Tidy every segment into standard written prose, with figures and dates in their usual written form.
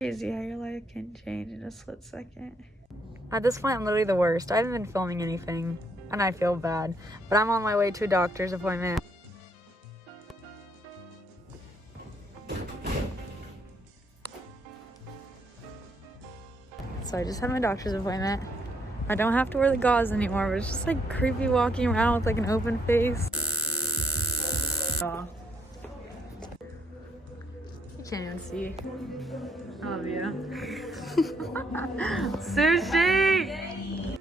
Crazy how your life can change in a split second. At this point, I'm literally the worst. I haven't been filming anything, and I feel bad. But I'm on my way to a doctor's appointment. So I just had my doctor's appointment. I don't have to wear the gauze anymore, but it's just like creepy walking around with like an open face. Oh. You can't even see. I love you. Sushi!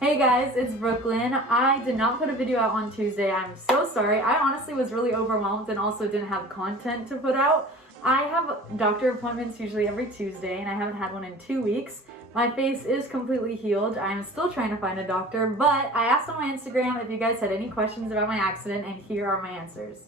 Hey guys, it's Brooklyn. I did not put a video out on Tuesday. I'm so sorry. I honestly was really overwhelmed and also didn't have content to put out. I have doctor appointments usually every Tuesday and I haven't had one in 2 weeks. My face is completely healed. I'm still trying to find a doctor, but I asked on my Instagram if you guys had any questions about my accident, and here are my answers.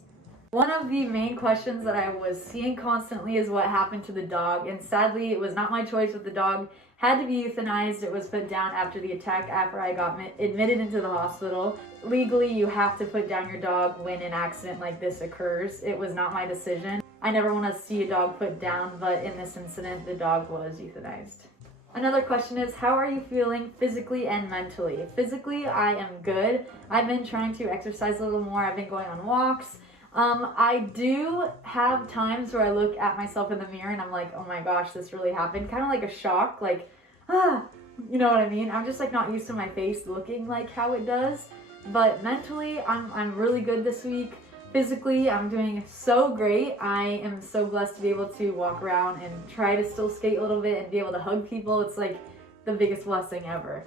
One of the main questions that I was seeing constantly is what happened to the dog, and sadly it was not my choice, but the dog had to be euthanized. It was put down after the attack, after I got admitted into the hospital. Legally, you have to put down your dog when an accident like this occurs. It was not my decision. I never want to see a dog put down, but in this incident, the dog was euthanized. Another question is, how are you feeling physically and mentally? Physically, I am good. I've been trying to exercise a little more. I've been going on walks. I do have times where I look at myself in the mirror and I'm like, oh my gosh, this really happened. Kind of like a shock, like, you know what I mean? I'm just like not used to my face looking like how it does. But mentally, I'm really good this week. Physically, I'm doing so great. I am so blessed to be able to walk around and try to still skate a little bit and be able to hug people. It's like the biggest blessing ever.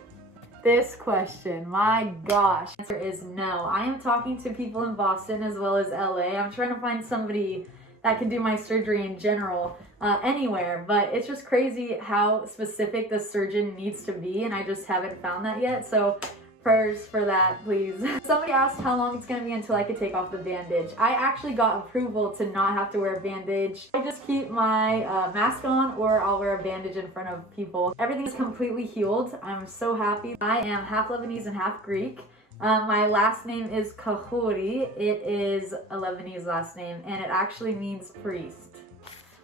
This question, my gosh. The answer is no. I am talking to people in Boston as well as LA. I'm trying to find somebody that can do my surgery in general anywhere, but it's just crazy how specific the surgeon needs to be, and I just haven't found that yet. So prayers for that, please. Somebody asked how long it's going to be until I could take off the bandage. I actually got approval to not have to wear a bandage. I just keep my mask on, or I'll wear a bandage in front of people. Everything is completely healed. I'm so happy. I am half Lebanese and half Greek. My last name is Kahuri. It is a Lebanese last name, and it actually means priest.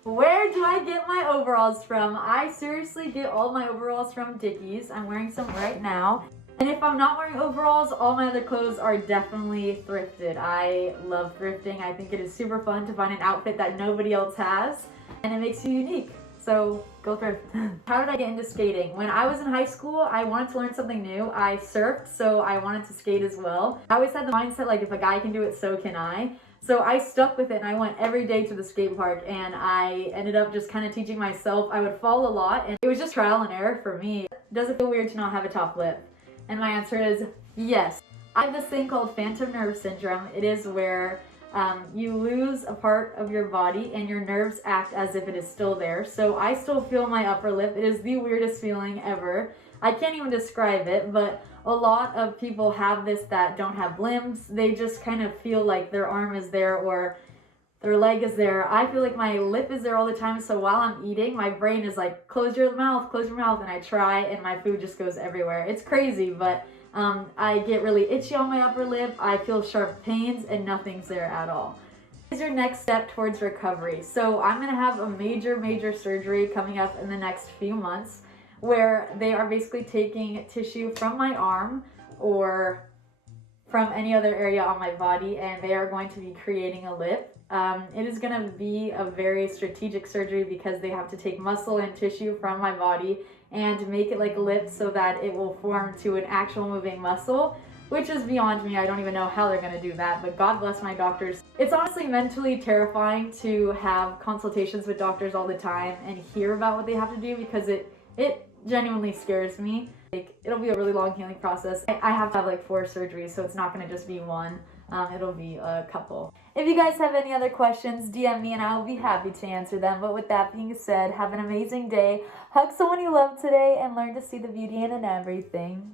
Where do I get my overalls from? I seriously get all my overalls from Dickies. I'm wearing some right now. And if I'm not wearing overalls, all my other clothes are definitely thrifted. I love thrifting. I think it is super fun to find an outfit that nobody else has, and it makes you unique. So go thrift. How did I get into skating? When I was in high school, I wanted to learn something new. I surfed, so I wanted to skate as well. I always had the mindset like, if a guy can do it, so can I. So I stuck with it and I went every day to the skate park, and I ended up just kind of teaching myself. I would fall a lot and it was just trial and error for me. Does it feel weird to not have a top lip? And my answer is yes. I have this thing called phantom nerve syndrome. It is where you lose a part of your body and your nerves act as if it is still there. So I still feel my upper lip. It is the weirdest feeling ever. I can't even describe it, but a lot of people have this that don't have limbs. They just kind of feel like their arm is there or their leg is there. I feel like my lip is there all the time, so while I'm eating, my brain is like, close your mouth, and I try, and my food just goes everywhere. It's crazy, but I get really itchy on my upper lip, I feel sharp pains, and nothing's there at all. What is your next step towards recovery? So I'm gonna have a major surgery coming up in the next few months, where they are basically taking tissue from my arm or from any other area on my body, and they are going to be creating a lip. It is going to be a very strategic surgery because they have to take muscle and tissue from my body and make it like a lip so that it will form to an actual moving muscle, which is beyond me. I don't even know how they're going to do that, but God bless my doctors. It's honestly mentally terrifying to have consultations with doctors all the time and hear about what they have to do, because it genuinely scares me. Like, it'll be a really long healing process. I have to have like 4 surgeries, so it's not going to just be one. It'll be a couple. If you guys have any other questions, DM me and I will be happy to answer them. But with that being said, have an amazing day. Hug someone you love today and learn to see the beauty in everything.